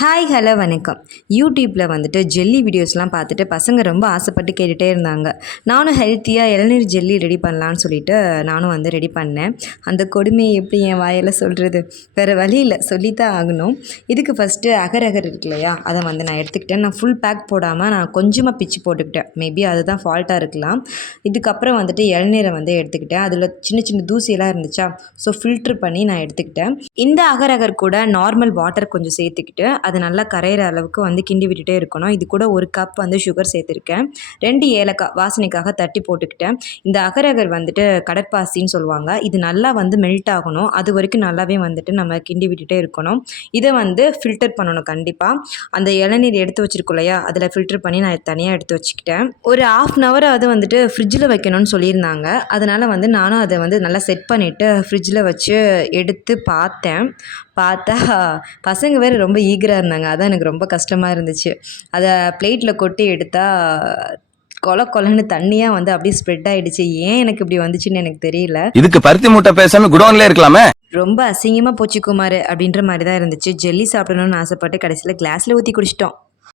Hi hello வணக்கம். யூடியூப்பில் வந்துட்டு ஜெல்லி வீடியோஸ்லாம் பார்த்துட்டு பசங்க ரொம்ப ஆசைப்பட்டு கேட்டுகிட்டே இருந்தாங்க. நானும் ஹெல்த்தியாக இளநீர் ஜெல்லி ரெடி பண்ணலான்னு சொல்லிட்டு நானும் வந்து ரெடி பண்ணேன். அந்த கொடுமையை எப்படி என் வாயில் சொல்கிறது வேறு வழியில் சொல்லித்தான் ஆகணும். இதுக்கு ஃபஸ்ட்டு அகரகர் இருக்கு இல்லையா? அதை வந்து நான் எடுத்துக்கிட்டேன். நான் ஃபுல் பேக் போடாமல் நான் கொஞ்சமாக பிச்சு போட்டுக்கிட்டேன். மேபி அதுதான் ஃபால்ட்டாக இருக்கலாம். இதுக்கப்புறம் வந்துட்டு இளநீரை வந்து எடுத்துக்கிட்டேன். அதில் சின்ன சின்ன தூசியெல்லாம் இருந்துச்சா? ஸோ ஃபில்ட்ரு பண்ணி நான் எடுத்துக்கிட்டேன். இந்த அகரகர் கூட நார்மல் வாட்டர் கொஞ்சம் சேர்த்துக்கிட்டு அது நல்லா கரையிற அளவுக்கு வந்து கிண்டி விட்டுட்டே இருக்கணும். இது கூட ஒரு கப் வந்து சுகர் சேர்த்துருக்கேன். ரெண்டு ஏலக்காய் வாசனைக்காக தட்டி போட்டுக்கிட்டேன். இந்த அகரகர் அகர் வந்துட்டு கடற்பாசின்னு சொல்லுவாங்க. இது நல்லா வந்து மெல்ட் ஆகணும். அது வரைக்கும் நல்லாவே வந்துட்டு நம்ம கிண்டி விட்டுட்டே இருக்கணும். இதை வந்து ஃபில்டர் பண்ணணும் கண்டிப்பாக அந்த இளநீர் எடுத்து வச்சிருக்கோம் இல்லையா? அதில் ஃபில்டர் பண்ணி நான் தனியாக எடுத்து வச்சுக்கிட்டேன். ஒரு ஆஃப் அன் ஹவர் அது வந்துட்டு ஃப்ரிட்ஜில் வைக்கணும்னு சொல்லியிருந்தாங்க. அதனால் வந்து நானும் அதை வந்து நல்லா செட் பண்ணிவிட்டு ஃப்ரிட்ஜில் வச்சு எடுத்து பார்த்தேன். பார்த்தா பசங்க வேறு ரொம்ப ஈகராக இருந்தாங்க. அதான் எனக்கு ரொம்ப கஷ்டமாக இருந்துச்சு. அதை பிளேட்டில் கொட்டி எடுத்தால் கொல கொலன்னு தண்ணியாக வந்து அப்படியே ஸ்ப்ரெட் ஆகிடுச்சு ஏன் எனக்கு இப்படி வந்துச்சுன்னு எனக்கு தெரியல. இதுக்கு பருத்தி மூட்டை பேசாம குடோன்ல இருக்கலாமே? ரொம்ப அசிங்கமாக போச்சு குமார் அப்படின்ற மாதிரி தான் இருந்துச்சு. ஜெல்லி சாப்பிடணும்னு ஆசைப்பட்டு கடைசியில் கிளாஸில் ஊற்றி குடிச்சிட்டோம்.